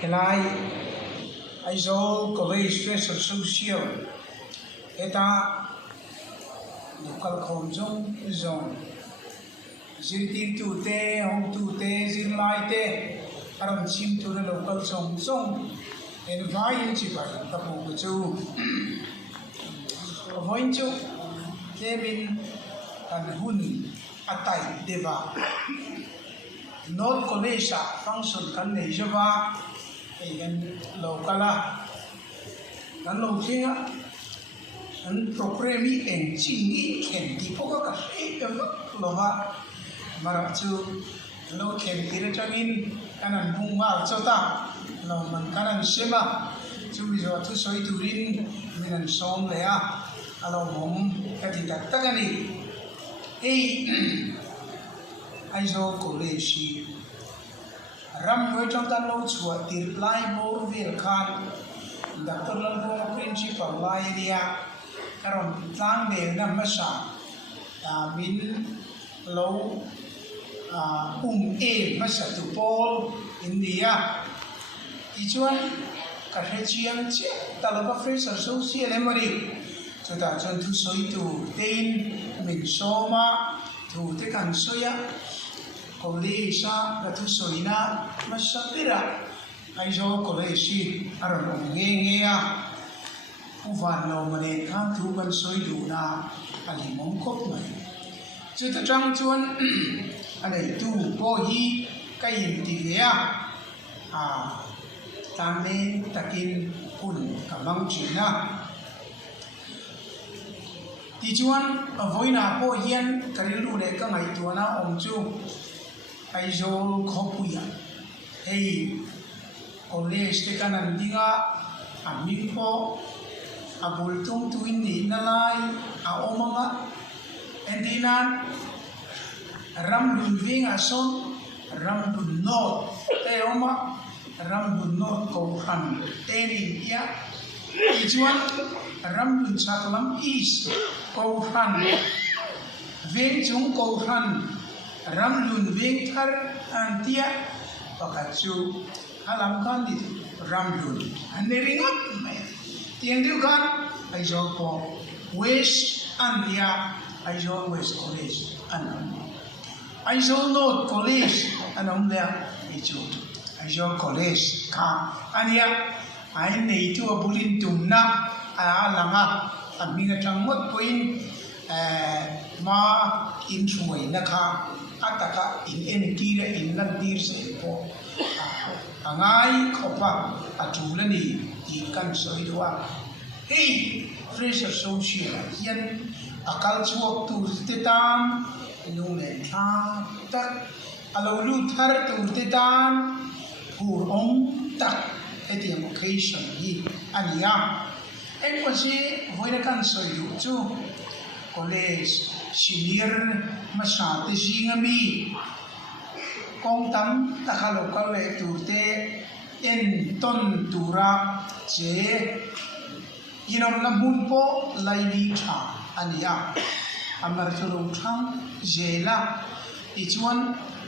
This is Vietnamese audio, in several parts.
Helai Aizawl College Freshers social eta local khomjong zone zirtin tu te hong tu te zirlai te aram chim tu na local song en vai in chi par ta pu chu voin chu kevin an hun atai deva not college function kan nei java en local kan lo thinga an programi en chingi ken di poka ka em lova mara chu lo ken tira changin kanan bunga chota lo man kanan sema chu bi zo thu soi turin minan som le a alo mom ka ti tak takani ei Aizawl College ram noi trong tan lo chua tir lai bor vel khan Dr. Lalong principal lai dia karon tlang de na masa min lo masa tu pol India ichuan ka hechiang che talaba freshers social memory chuta chon thu soi tu tein min soma thu te kan soya college la thu soina masapira Aizawl College aron nge a uvan lo mane kham thu ban soi du na ali mong kop mai chuta chang chuan anei tu po hi kai ti ya tane takin kun kamang china ti chuan avoina po hian karilu le ka ngai tuana om chu Aizawl khopuya hei college te kanan dinga amin po abul tung tuin ni nalai a omanga endinan ram dun vinga son ram dun not te oma ram dun not ko han teni ya ijuan ram dun chaklam is ko han veng chung ko han ram dun veng thar antia pakachu alam kan di ram dun aneringot mai tiang diu kan Aizawl po west antia Aizawl West College anam Aizawl North College anam le ichu Aizawl College ka ania ai nei tu abulin tumna alanga amina changot point ma in chuai na kha ataka in entire in lan dir se po angai khopa atulani ti kan soidwa hey fresher social hian akal chuak tu te tam lung le tha tak alo lu thar tu te tam pur om tak eti occasion hi ania en ko si voina kan soidu chu college senior masa te singami kong tam takhalo ka we turte en ton tura che inom na mun po laini tha ania amar chulu thang jela ichuan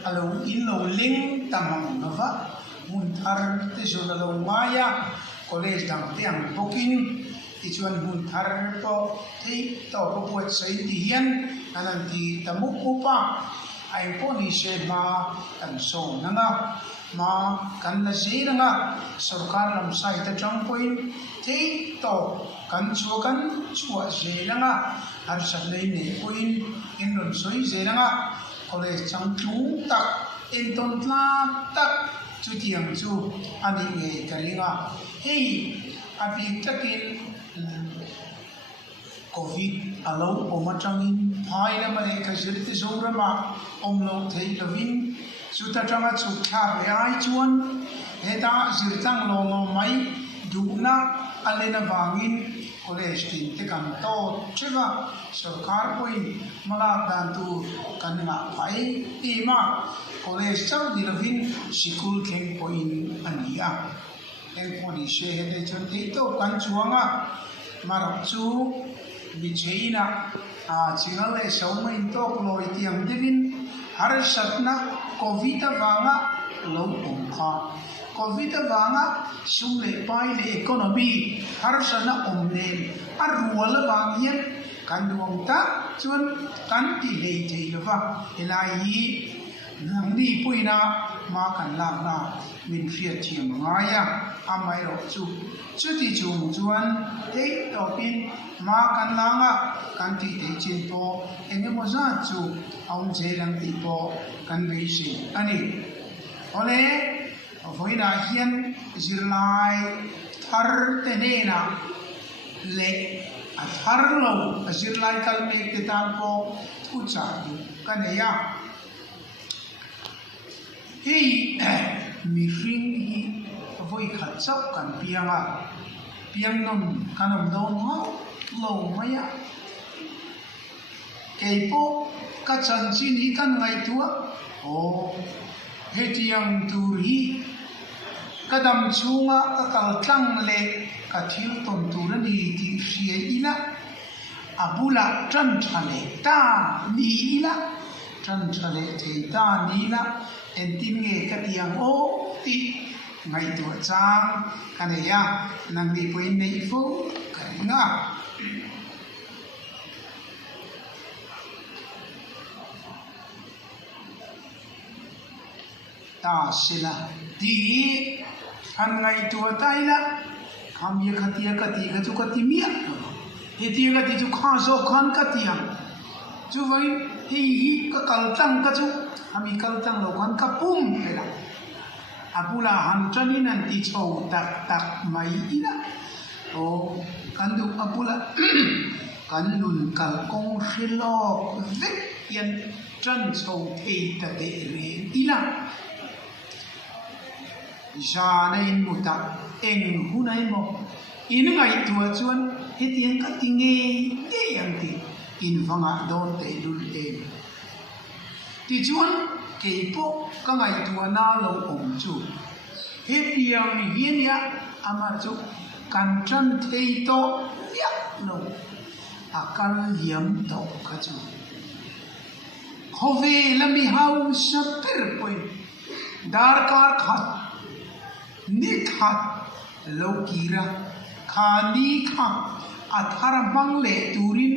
alo in lo ling tamang nova mun thar te jona lo maya college dang tiang bokin ichuan mun thar po thei to po puat sai ti hian anan ti tamu upa ai po ni se ma kan so nanga ma kan la sei nanga sarkar lam sai ta chang point thei to kan chua se nanga har sat nei ne point in ron soi se nanga college chang tu tak in ton tla tak chu tiang chu ani nge kalinga hei abi takin Govt Aizawl changin phaina mare ka zirti Zorama omlo thei lovin suta changa chu kha le ai chuan heta zirtang lo mai duna alena wangin college tin te kan to cheva sarkar point mala dan tu kanna pai ti ma college chau di lovin sikul ken point ania en poni she hede chon thei to kan chuanga marap chu bicheina chingal le sauma into loi tiang devin har satna Govt wanga lo umkha Covid vanga sung le pai le economy har sana omnen arwal wang yen kan duang ta chuan kan ti le thei lova elai nang ni puina ma kan la na min fiat thiam ngaya amai ro chu ti chung chuan te to pin ma kan langa kan ti te chin po enge mo za chu aung je lang ti po kan ve si ani ole voina hian zirlai thar te ne na le a thar lo a zirlai kal me te tan po thu cha kan ya hi mi ring hi voi khat chap kan pianga piang non kanom don ho lo maya keipo ka chan chin hi kan ngai tua o he tiang tur hi kadam chunga ka kal tlang le ka thil ton tur ni ti hria ila abula tran thale ta ni ila tran thale the ta ni la en tin nge ka tiang o ti ngai tua chang kanaya nang di poin nei fo kana ta sila di han ngai tua taila kham ye khatia kati ga chu kati mia he ti ga ti chu kha so khan katia chu vai hi ka kal tang ka chu ami kal tang lo khan ka pum pela abula han chani nan ti chou tak mai ina o kan du abula kan lun kal kong khilo vek yan chan chou thei ta de re ila ja nei muta eng hunai mo in ngai tua chuan hetiang ka tinge e yang ti in vanga don te dul e ti chuan ke po ka ngai tua na lo om chu hetiang hian ya ama chu kan chan thei to ya lo akal yam to ka chu khove lami hau sapir point dar kar khat ni khat lo kira khani kha athara bang le turin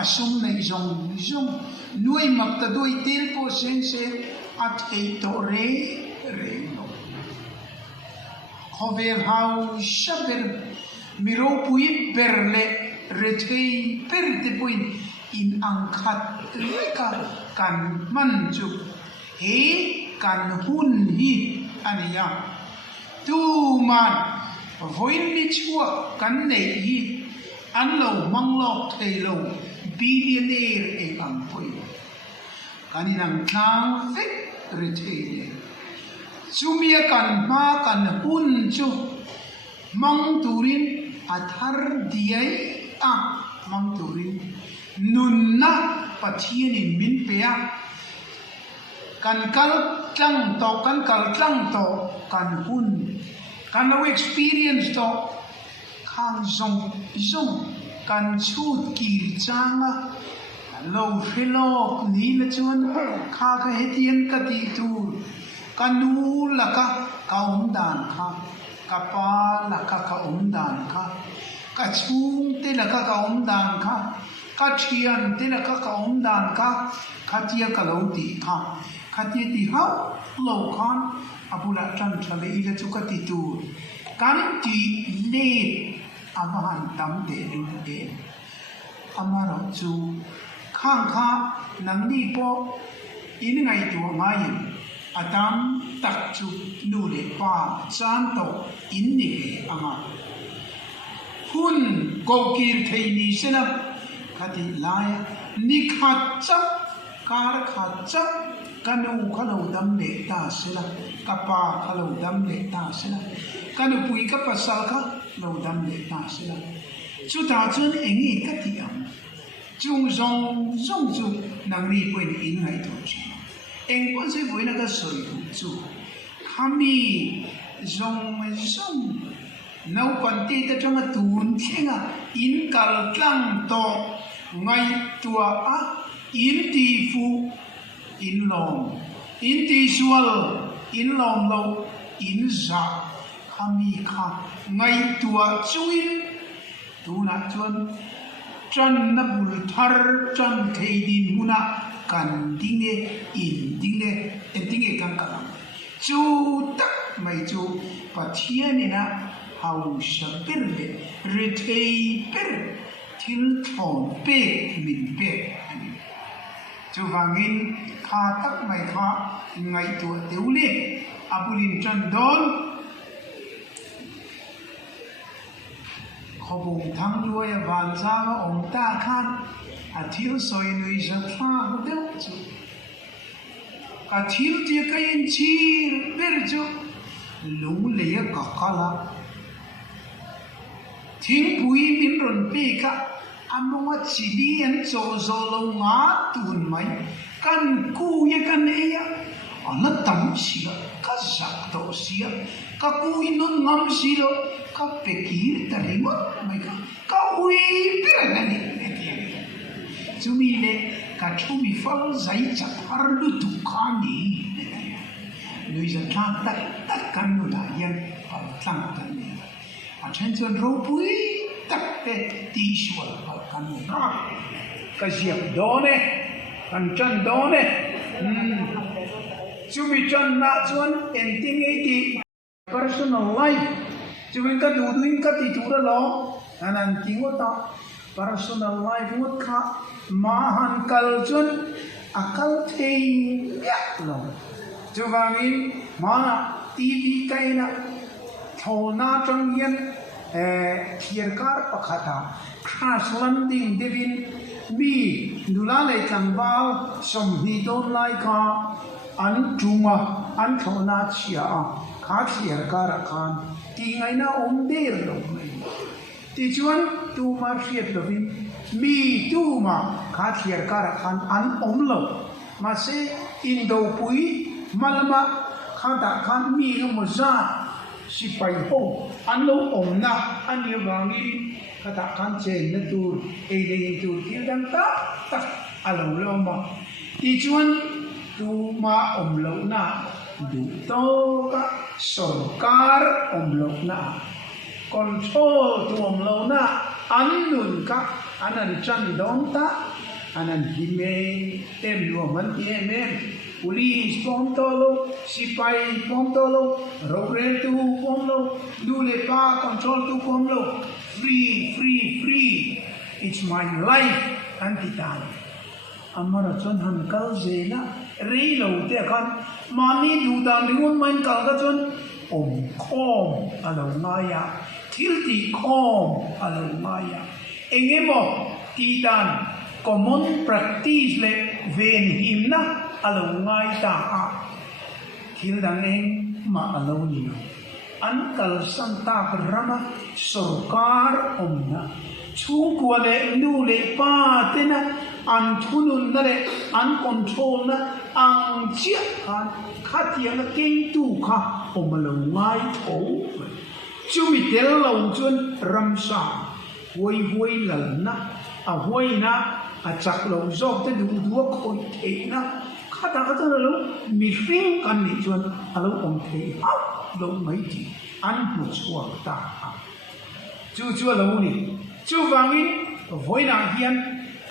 asum nei jong nuai mak ta doi tel po sen se athei to re no khover hau shaber miro pui perle rethei perte puin in angkhat ka kan man chu he kan hun hi ania tu man voin mi chua kan nei hi an lo manglok thei lo billionaire e ang poi kanin ang tlang fek rethei chumia kan ma kan hun chu mang turin athar diai a mang turin nun na pathian in min pea kan kal tlang to kan kal tlang to kan hun kan lo experience to khang zong kan chut ki changa lo philo ni la chuan kha ka hetien ka ti tu kanu la ka dan kha ka pa la ka dan kha ka chung te la ka dan kha ka thian te la ka dan kha ka tia ka lo ti kha ka ti ti ha lo khan abula tran thale ila chu ka ti tu kan ti ne amahan tam de lu de amaro chu khang kha nang ni po in ngai tu ngai adam tak chu nu le pa chan to in ni anga hun go kir thei ni sena khati lai ni khat cha kar khat cha kanu khalo dam le ta sela kapa khalo dam le ta sela kanu pui ka pasal kha lo dam le ta sela chu ta chun engi ka ti am chung zong chu nang ri pui ni in ngai to chi eng kon se voi na ka soi tu chu khami zong nau kon ti ta chama tun thenga in kal tlang to ngai tua a in ti fu in long in ti sual in long lo in za kami kha ngai tua chuin tu na chuan chan na bul thar chan thei din huna kan dinge in dinge en dinge kan kalam chu tak mai chu pathianina hau shabir le rethei per thil thon pe min pe chu wangin kha tak mai kha ngai tua teule abulin chan don khobung thang luai van sa ong ta khan a thil soi nui za tha hu deu chu ka thil ti ka in chi ber chu lung le ka kala thing pui min ron pe ka amonga chili an zo zo lo nga tun mai kan ku ye kan e ya ana tam si ka sa to si ka ku inon ngam si lo ka pekir tarimo mai ka ui pira nani chumi le ka chumi fal zai chak har lu tu khani lui za thang tak tak kan nu la yan pal tlang kan ni a chen chuan ro pui tak te ti shwal pal kan nu ra ka jiap do ne kan chan do ne chumi chan na chuan ending e ti personal life chuan ka du duin ka ti tu ra lo anan tingo ta personal life ngot kha mahan kal chun akal thei yak lo chuwangin mana tv kaina thona changyan thierkar pakhata crash landing devin mi nula le kanwal som hi don lai kha an tunga an thona chia kha thierkar khan ti ngai na om der lo mai ti chuan tu ma riat lovin mi tu ma kha thierkar khan an om lo ma se indo pui malama khada khan mi mo za si pai ho an lo om na an ye wangi khada khan che na tur e le tu til dang ta ta alo lo ma ti chuan tu ma om lo na du to ka sarkar om lo na control tu om lo na an nun ka anan chan don ta anan hime tem lo man ye men police pom tolo sipai pom tolo rogre tu pom lo dule pa control tu pom lo free it's my life antitan amara chon han kal zena re lo te khan mani du dan ringon man kal ga chon om khom alo maya tilti khom alo maya engemo ti dan common practice le ven himna alo ngai ta a thil dang eng ma alo ni an kal san ta rama sarkar omna chung kwa le nu le pa tena an thunun na le an control na ang chia kan khatia na king tu kha omalo ngai tho chumi tel lo chun ramsa hoi lal na a hoi na a chak lo zok te du khoi thei na khata khata lo mi ring kan ni chuan alo om thei au lo mai ti an pu chuak ta chu lo ni chu wangin voi na hian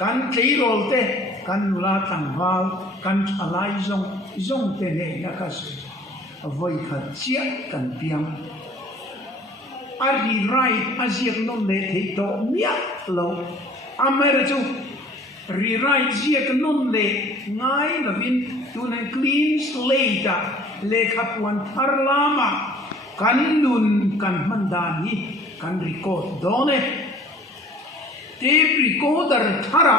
kan tlei rol te kan nula tangwal kan thalai zong te ne na ka se voi kha chia kan piang ari right aziak non le thei to mia lo amere chu rewrite ziak non le ngai lovin tu na clean slate le khapuan thar lama kan nun kan mandan hi kan record done tape recorder thara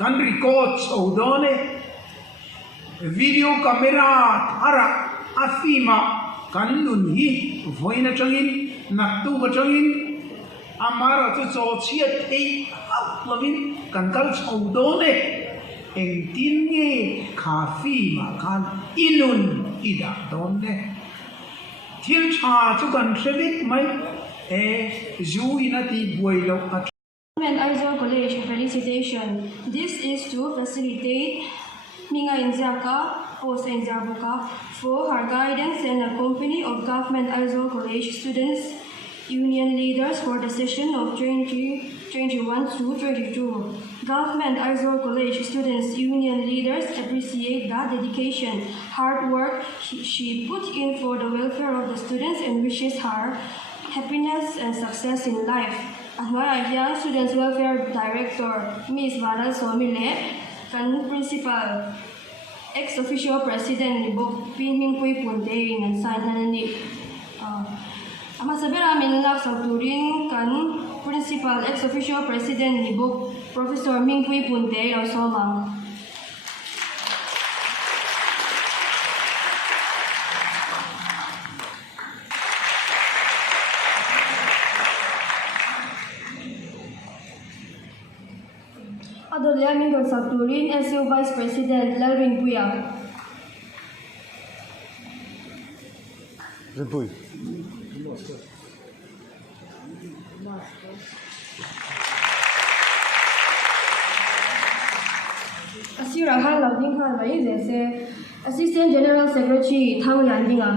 kan record so done video camera thara afima kan nun hi voina changin naktu ka changin amara chu cho chiat thei lovin kan kal chau done eng tin nge khafi ma khan inun ida donne thil cha chu kan thevit mai zu inati boilo Govt Aizawl College felicitation. This is to facilitate Minga Inzaka Apo St. Zarbuka for her guidance and a company of Govt Aizawl College students, union leaders for the session of 2021-22. Govt Aizawl College students, union leaders appreciate the dedication, hard work she put in for the welfare of the students and wishes her happiness and success in life. Anwar Young Students Welfare Director, Ms. Varal Somile, Kan Principal, Ex-Official President ni Bok Pinming Pui Punte and Sign Hanani. Amasabera Minlak Sauturin Kan Principal Ex-Official President ni Bok Professor Ming Pui Punte or Somang. Adolia Mingon Sauturin SU Vice President Lalring Puya. Rinpui. Asira Han Lao Ding Han Mai Zese, Assistant General Secretary Thang Yan Dinga.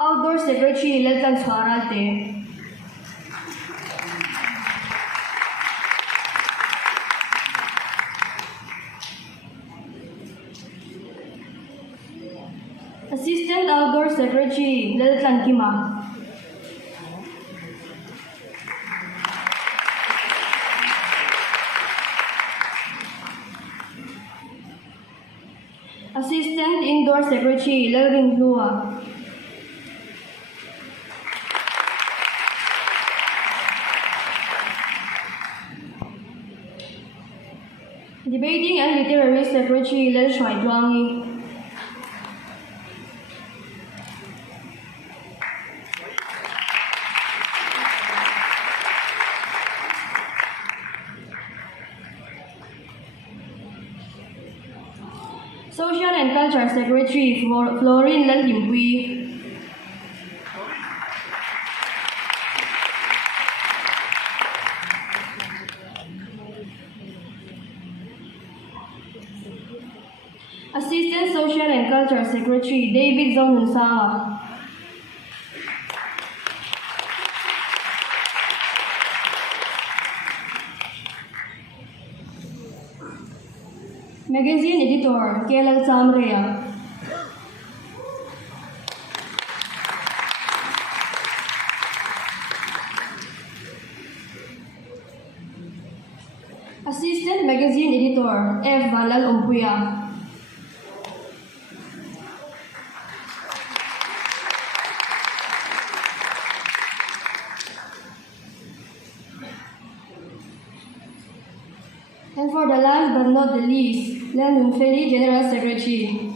Outdoor Secretary Leltan Swarate. Assistant Outdoor Secretary Leltan Kima. Assistant Indoor Secretary Lelring Lua. Debating and Literary Secretary Lel Shuai Duangi. Social and Culture Secretary Florin Lel Limpui. Assistant Social and Culture Secretary David Zoramthanga. Magazine Editor Kelal Samrea. Assistant Magazine Editor F. Valal Umpuya. And for the last but not the least, Len Lunfeli, General Secretary.